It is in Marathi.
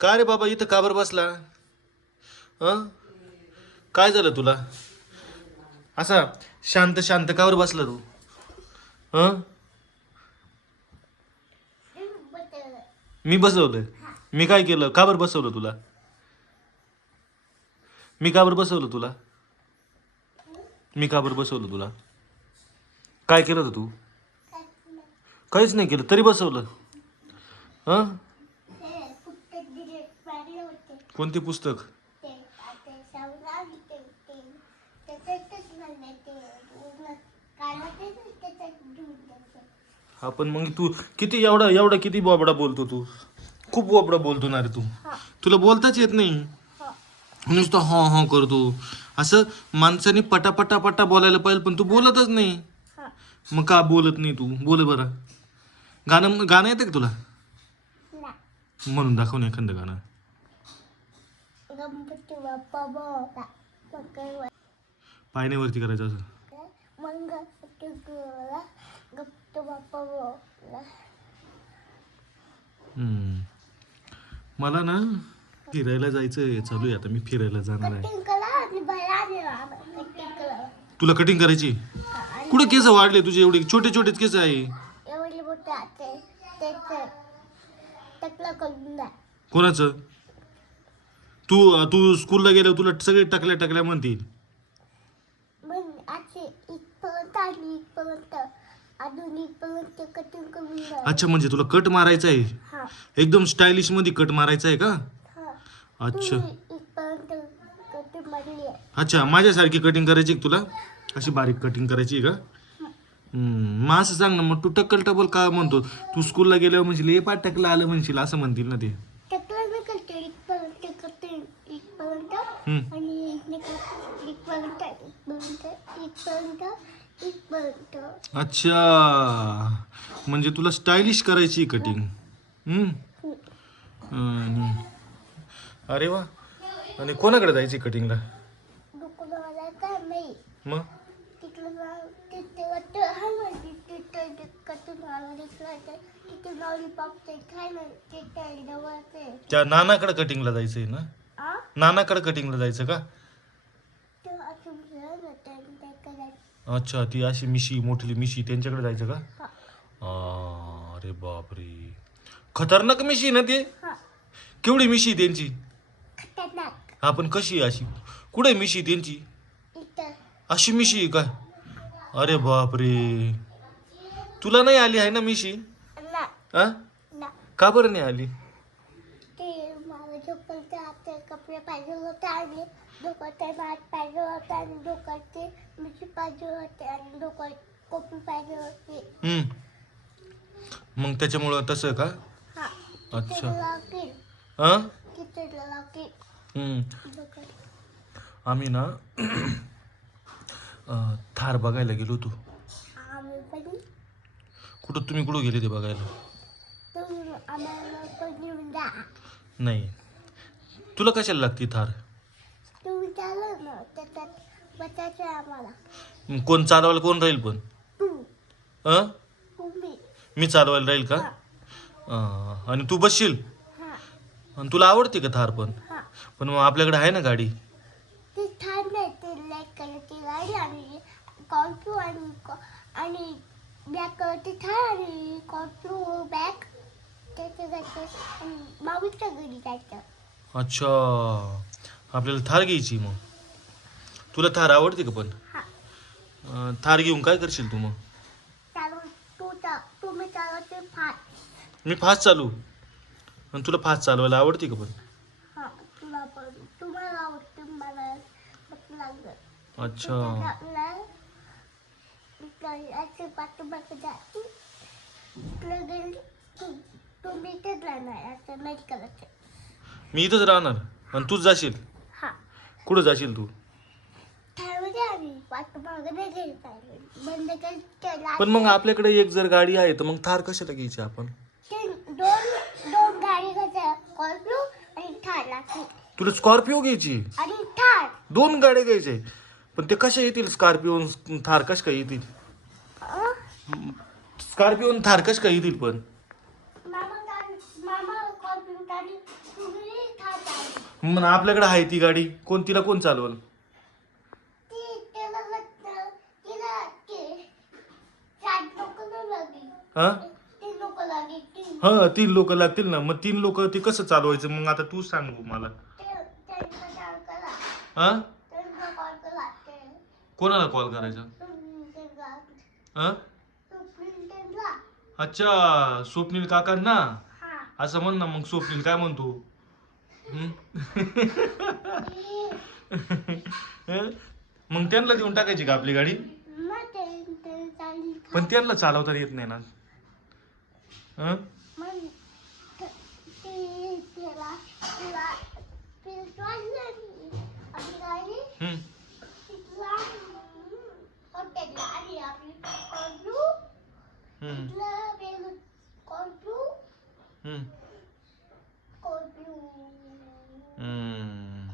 का रे बाबा इथं का बरं बसला? काय झालं तुला? असा शांत शांत का बरं बसला तू? हं? मी बसवलं. मी काय केलं? का बरं बसवलं तुला? मी का बरं बसवलं तुला? मी का बरं बसवलं तुला? काय केलं होतं तू? काहीच नाही केलं तरी बसवलं. हं? कोणते पुस्तक? हा पण मग तू किती एवढा एवढा किती बोबडा बोलतो तू? खूप बोबडा बोलतो ना रे तू. तुला बोलताच येत नाही. नुसतं हा हा करतो. असं माणसाने पटापटा पटा बोलायला पाहिजे पण तू बोलतच नाही. मग का बोलत नाही तू? बोल बरं. गाणं गाणं येतं का तुला? म्हणून दाखव ना एखादं गाणं. पाय नाही वरती करायचं असं. हम्म. मला ना फिरायला जायचं चालू आहे आता. मी फिरायला जाणार आहे. तुला कटिंग करायची? कुठे केस वाढले तुझे एवढे छोटे छोटेच केस आहे? कोणाचं? तू तू स्कूलला गेल्यावर तुला सगळे टकल्या टकल्या म्हणतील. अच्छा म्हणजे तुला कट मारायचा आहे? एकदम स्टायलिश मध्ये कट मारायचा आहे का? अच्छा अच्छा माझ्यासारखी कटिंग करायची का तुला? अशी बारीक कटिंग करायची का? मग असं सांग ना मग तू टक्कल टबल का म्हणतो? तू स्कूलला गेल्यावर म्हणशील ए पा टकलं आलं म्हणशील असं म्हणतील ना ते. अच्छा म्हणजे तुला स्टायलिश करायची कटिंग. अरे वा. आणि कोणाकडे जायची कटिंगला? मग त्या नानाकडे कटिंगला जायचंय ना? नानाकडे कटिंगला जायचं का? अच्छा ती अशी मिशी मोठी मिशी त्यांच्याकडे जायचं का? अरे बापरे खतरनाक मिशी ना ते. केवढी मिशी त्यांची? हा पण कशी अशी? कुठे मिशी त्यांची? अशी मिशी का? अरे बापरे तुला नाही आली आहे ना मिशी? का बरं नाही आली? कपडे पाहिजे होते आणि डोक्याचे भात पाहिजे होते आणि डोक्याचे मिशी पाहिजे होते आणि डोक्यात कॉपी पाहिजे होती. मग त्याच्यामुळं तसं का? अच्छा आम्ही ना थार बघायला गेलो होतो. तुम्ही कुठं गेले ते बघायला? नाही तुला कशाला लागते थार? कोण चालवायला कोण राहील पण? मी चालवायला राहील का? आणि तू बसशील? आणि तुला आवडते का थार पण? पण मग आपल्याकडे आहे ना गाडी. अच्छा आपल्याला थार घ्यायची. मग तुला थार आवडते का पण? थार घेऊन काय करशील तू मग? मी फास्ट चालू. आणि तुला फास्ट चालवायला आवडते का पण? अच्छा मी इथंच राहणार आणि तूच जाशील? कुठं जाशील तू? पण मग आपल्याकडे एक जर गाडी आहे तर मग थार कशाला घ्यायची आपण? तुला स्कॉर्पिओ घ्यायची? दोन गाड्या घ्यायच्या पण ते कशा येतील? स्कॉर्पिओ थार कश काय येतील? स्कॉर्पिओ थार कश काय येतील पण? मग आपल्याकडे आहे ती गाडी, तिला कोण चालवल? हा हा 3 लोक लागतील ना. मग 3 लोक ते कसं चालवायचं मग आता तू सांग मला. हा कोणाला कॉल करायचा? हा अच्छा स्वप्नील काकांना असं म्हण ना. मग स्वप्नील काय म्हणतो? हं? मग त्यांना देऊन टाकायची का आपली गाडी? पण त्यांना चालवता येत नाही ना. हं? हं. हं. हं. हं.